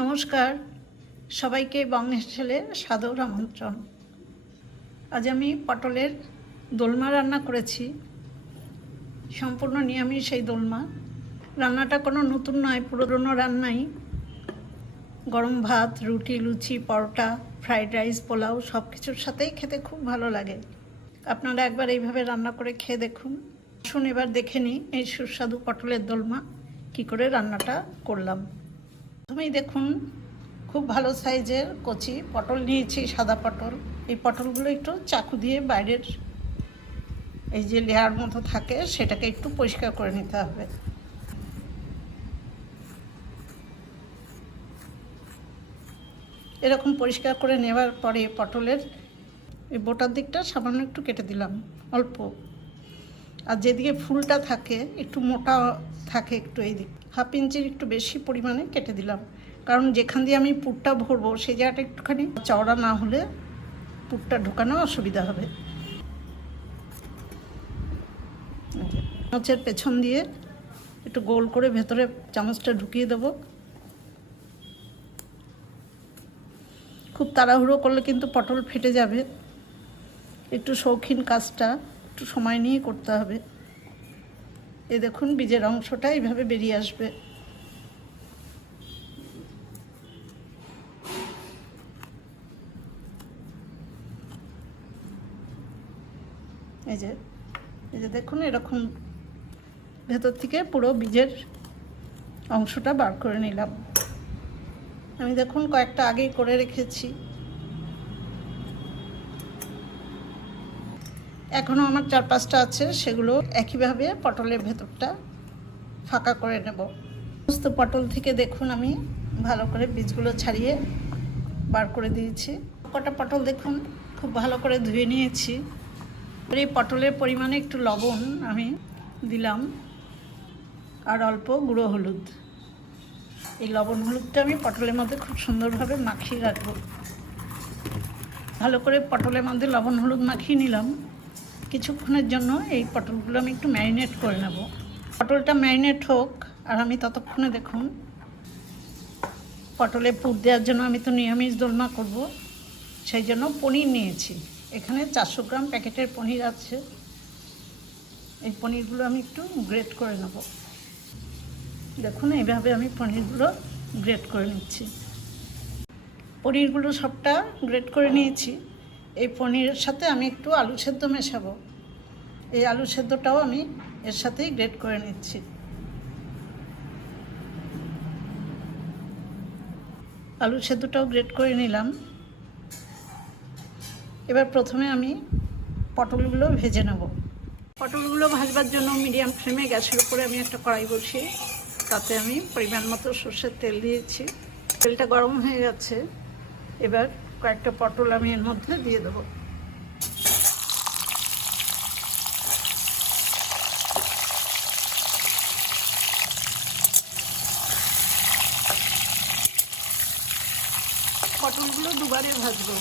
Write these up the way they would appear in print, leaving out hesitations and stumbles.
নমস্কার, সবাইকে বঙ্গের ছেলে সাদর আমন্ত্রণ। আজ আমি পটলের দোলমা রান্না করেছি, সম্পূর্ণ নিরামিষ এই দোলমা। রান্নাটা কোনো নতুন নয়, পুরনো রান্নাই। গরম ভাত, রুটি, লুচি, পরোটা, ফ্রাইড রাইস, পোলাও সব কিছুর সাথেই খেতে খুব ভালো লাগে। আপনারা একবার এইভাবে রান্না করে খেয়ে দেখুন। আসুন এবার দেখে নিই এই সুস্বাদু পটলের দোলমা কী করে রান্নাটা করলাম। প্রথমেই দেখুন, খুব ভালো সাইজের কচি পটল নিয়েছি, সাদা পটল। এই পটলগুলো একটু চাকু দিয়ে বাইরের এই যে লেয়ার মতো থাকে সেটাকে একটু পরিষ্কার করে নিতে হবে। এরকম পরিষ্কার করে নেওয়ার পরে পটলের এই বোটার দিকটা সামান্য একটু কেটে দিলাম, অল্প। আর যেদিকে ফুলটা থাকে একটু মোটা থাকে, একটু এই দিক হাফ ইঞ্চির একটু বেশি পরিমাণে কেটে দিলাম, কারণ যেখান দিয়ে আমি পুরটা ভরবো সেই জায়গাটা একটুখানি চওড়া না হলে পুরটা ঢোকানো অসুবিধা হবে। চামচের পেছন দিয়ে একটু গোল করে ভেতরে চামচটা ঢুকিয়ে দেবো। খুব তাড়াহুড়ো করলে কিন্তু পটল ফেটে যাবে। একটু শৌখিন কাজটা একটু সময় নিয়ে করতে হবে। এই দেখুন, বীজের অংশটা এইভাবে বেরিয়ে আসবে। এই যে দেখুন, এরকম ভেতর থেকে পুরো বীজের অংশটা বার করে নিলাম। আমি দেখুন কয়েকটা আগেই করে রেখেছি, এখনও আমার 4-5টা আছে, সেগুলো একইভাবে পটলের ভেতরটা ফাঁকা করে নেব। সমস্ত পটল থেকে দেখুন আমি ভালো করে বীজগুলো ছাড়িয়ে বার করে দিয়েছি। কটা পটল দেখুন খুব ভালো করে ধুয়ে নিয়েছি। এই পটলের পরিমাণে একটু লবণ আমি দিলাম, আর অল্প গুঁড়ো হলুদ। এই লবণ হলুদটা আমি পটলের মধ্যে খুব সুন্দরভাবে মাখিয়ে রাখবো। ভালো করে পটলের মধ্যে লবণ হলুদ মাখিয়ে নিলাম। কিছুক্ষণের জন্য এই পটলগুলো আমি একটু ম্যারিনেট করে নেব। পটলটা ম্যারিনেট হোক, আর আমি ততক্ষণে দেখুন পটলে পুর দেওয়ার জন্য আমি তো নিরামিষ দোলমা করব, সেই জন্য পনির নিয়েছি। এখানে 400 গ্রাম প্যাকেটের পনির আছে। এই পনিরগুলো আমি একটু গ্রেট করে নেব। দেখুন এইভাবে আমি পনিরগুলো গ্রেট করে নিচ্ছি। পনিরগুলো সবটা গ্রেট করে নিয়েছি। এই পনিরের সাথে আমি একটু আলু সেদ্ধ মেশাবো। এই আলু সেদ্ধটাও আমি এর সাথেই গ্রেট করে নিচ্ছি। আলু সেদ্ধটাও গ্রেট করে নিলাম। এবার প্রথমে আমি পটলগুলো ভেজে নেব। পটলগুলো ভাজবার জন্য মিডিয়াম ফ্লেমে গ্যাসের উপরে আমি একটা কড়াই বসিয়ে তাতে আমি পরিমাণ মতো সর্ষের তেল দিয়েছি। তেলটা গরম হয়ে গেছে। এবার কয়েকটা পটল আমি এর মধ্যে দিয়ে দেবো। পটলগুলো দুবারে ভাজবো,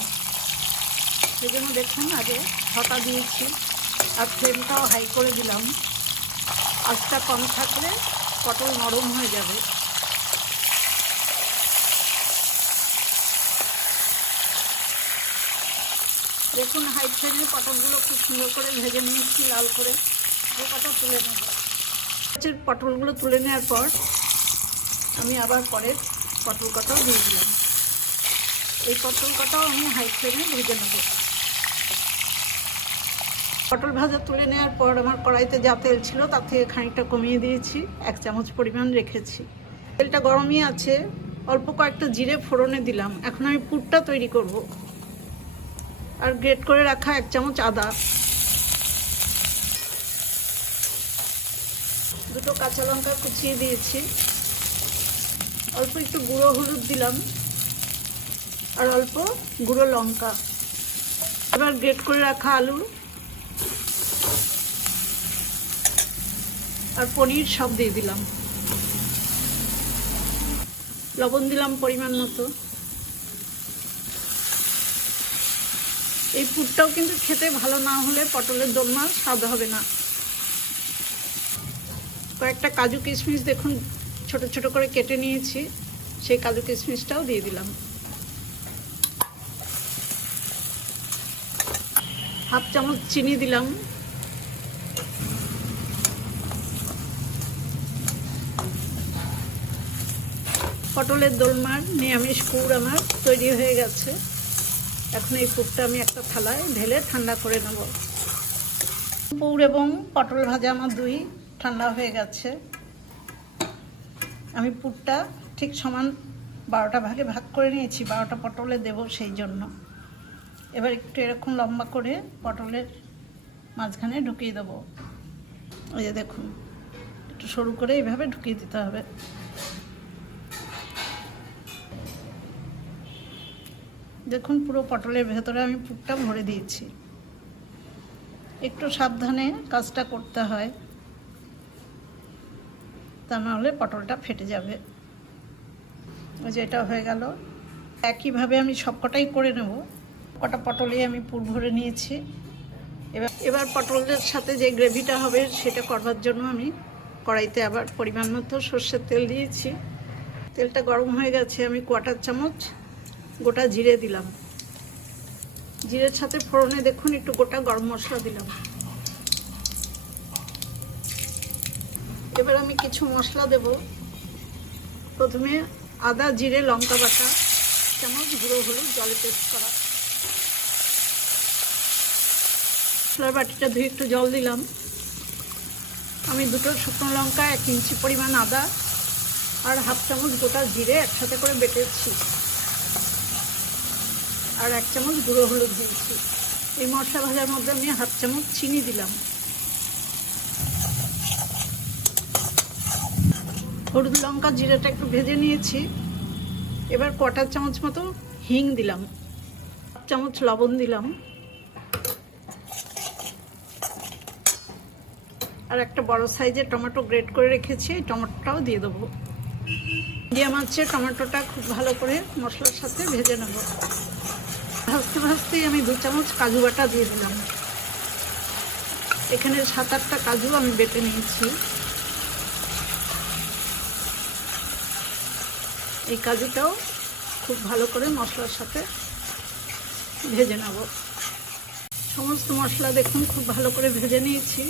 সেই জন্য দেখুন আগে ঢাকা দিয়েছি, আর ফ্লেমটাও হাই করে দিলাম। আঁচটা কম থাকলে পটল নরম হয়ে যাবে। দেখুন হাই ফ্লেমে পটলগুলো খুব সুন্দর করে ভেজে নিয়েছি লাল করে। কটা তুলে নেব। পটলগুলো তুলে নেওয়ার পর আমি আবার পরের পটল কটাও দিয়ে দিলাম। এই পটল কটাও আমি হাই ফ্লেমে ভেজে নেব। পটল ভাজা তুলে নেওয়ার পর আমার কড়াইতে যা তেল ছিল তার থেকে খানিকটা কমিয়ে দিয়েছি, 1 চামচ পরিমাণ রেখেছি। তেলটা গরমই আছে, অল্প কয়েকটা জিরে ফোড়নে দিলাম। এখন আমি পুরটা তৈরি করব। আর গ্রেট করে রাখা 1 চামচ আদা, 2টো কাঁচা লঙ্কা কুচিয়ে দিয়েছি, অল্প একটু গুঁড়ো হলুদ দিলাম, আর অল্প গুঁড়ো লঙ্কা। এবার গ্রেট করে রাখা আলু আর পনির সব দিয়ে দিলাম। লবণ দিলাম পরিমাণ মতো। এই পুরটাও কিন্তু খেতে ভালো না হলে পটলের দোলমা স্বাদ হবে না। কয়েকটা কাজু কিশমিশ দেখুন ছোট ছোট করে কেটে নিয়েছি, সেই কাজু কিশমিশটাও দিয়ে দিলাম। হাফ চামচ চিনি দিলাম। পটলের দোলমার নিরামিষ পুর আমার তৈরি হয়ে গেছে। এখন এই পুরটা আমি একটা থালায় ঢেলে ঠান্ডা করে নেব। পুর এবং পটল ভাজা আমার দুই ঠান্ডা হয়ে গেছে। আমি পুরটা ঠিক সমান 12টা ভাগে ভাগ করে নিয়েছি, 12টা পটলে দেব সেই জন্য। এবার একটু এরকম লম্বা করে পটলের মাঝখানে ঢুকিয়ে দেবো। ওই যে দেখুন, একটু সরু করে এইভাবে ঢুকিয়ে দিতে হবে। দেখুন, পুরো পটলের ভেতরে আমি পুরটা ভরে দিয়েছি। একটু সাবধানে কাজটা করতে হয়, তা নাহলে পটলটা ফেটে যাবে। ওই যে এটা হয়ে গেল। একইভাবে আমি সবকটাই করে নেব। কটা পটলে আমি পুর ভরে নিয়েছি। এবার পটলের সাথে যে গ্রেভিটা হবে সেটা করবার জন্য আমি কড়াইতে আবার পরিমাণ মতো সর্ষের তেল দিয়েছি। তেলটা গরম হয়ে গেছে। আমি 1/4 চামচ গোটা জিরে দিলাম। জিরের সাথে ফোড়নে দেখুন একটু গোটা গরম মশলা দিলাম। এবার আমি কিছু মশলা দেব। প্রথমে আদা, জিরে, লঙ্কা বাটা, চামচ গুঁড়ো হলুদ জলে পেস্ট করা। মশলার বাটিটা ধুয়ে একটু জল দিলাম। আমি 2টো শুকনো লঙ্কা, 1 ইঞ্চি পরিমাণ আদা আর হাফ চামচ গোটা জিরে একসাথে করে বেটেছি, আর 1 চামচ গুঁড়ো হলুদ দিয়েছি। এই মশলা ভাজার মধ্যে আমি হাফ চামচ চিনি দিলাম। হলুদ, লঙ্কা, জিরাটা একটু ভেজে নিয়েছি। এবার 1/4 চামচ মতো হিং দিলাম, 1 চামচ লবণ দিলাম, আর একটা বড় সাইজের টমেটো গ্রেট করে রেখেছি, এই টমেটোটাও দিয়ে দেবো। মিডিয়াম আঁচে টমেটোটা খুব ভালো করে মশলার সাথে ভেজে নেব। ভাজতে ভাজতেই আমি 2 চামচ কাজু বাটা দিয়ে দিলাম। এখানে 7-8টা কাজু আমি বেটে নিয়েছি। এই কাজুটাও খুব ভালো করে মশলার সাথে ভেজে নেব। সমস্ত মশলা দেখুন খুব ভালো করে ভেজে নিয়েছি।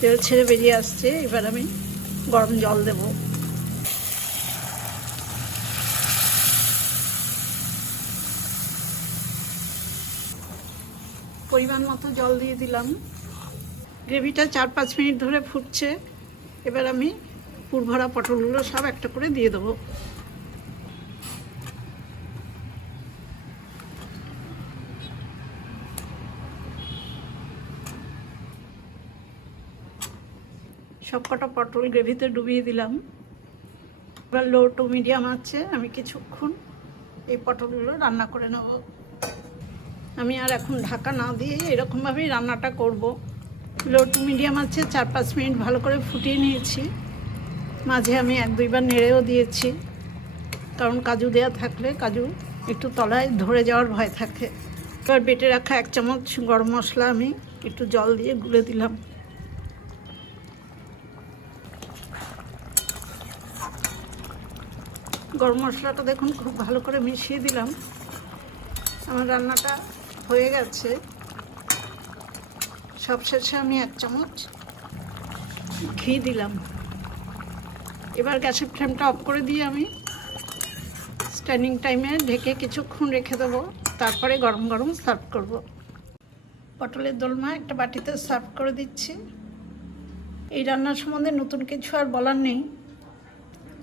তেল ছেড়ে বেরিয়ে আসছে। এবার আমি গরম জল দেব। পরিমাণ মতো জল দিয়ে দিলাম। গ্রেভিটা 4-5 মিনিট ধরে ফুটছে। এবার আমি পুর ভরা পটলগুলো সব একটা করে দিয়ে দেবো। সবকটা পটল গ্রেভিতে ডুবিয়ে দিলাম। এবার লো টু মিডিয়াম আছে আমি কিছুক্ষণ এই পটলগুলো রান্না করে নেব। আমি আর এখন ঢাকা না দিয়ে এরকমভাবেই রান্নাটা করব। লো টু মিডিয়াম আছে 4-5 মিনিট ভালো করে ফুটিয়ে নিয়েছি। মাঝে আমি 1-2 বার নেড়েও দিয়েছি, কারণ কাজু দেওয়া থাকলে কাজু একটু তলায় ধরে যাওয়ার ভয় থাকে। এবার বেটে রাখা 1 চামচ গরম মশলা আমি একটু জল দিয়ে গুলে দিলাম। গরম মশলাটা দেখুন খুব ভালো করে মিশিয়ে দিলাম। আমার রান্নাটা হয়ে গেছে। সবশেষে আমি 1 চামচ ঘি দিলাম। এবার গ্যাসের ফ্লেমটা অফ করে দিয়ে আমি স্ট্যান্ডিং টাইমে ঢেকে কিছুক্ষণ রেখে দেবো। তারপরে গরম গরম সার্ভ করব। পটলের দোলমা একটা বাটিতে সার্ভ করে দিচ্ছি। এই রান্নার সম্বন্ধে নতুন কিছু আর বলার নেই।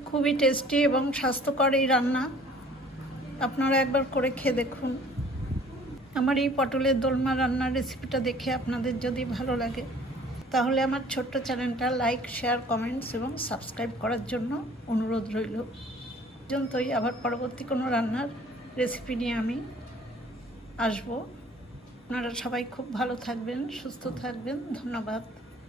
খুবই টেস্টি এবং স্বাস্থ্যকর এই রান্না। আপনারা একবার করে খেয়ে দেখুন। আমার এই পটলের দোলমা রান্নার রেসিপিটা দেখে আপনাদের যদি ভালো লাগে তাহলে আমার ছোট্ট চ্যানেলটা লাইক, শেয়ার, কমেন্টস এবং সাবস্ক্রাইব করার জন্য অনুরোধ রইল। পর্যন্তই আবার পরবর্তী কোনো রান্নার রেসিপি নিয়ে আমি আসব। আপনারা সবাই খুব ভালো থাকবেন, সুস্থ থাকবেন। ধন্যবাদ।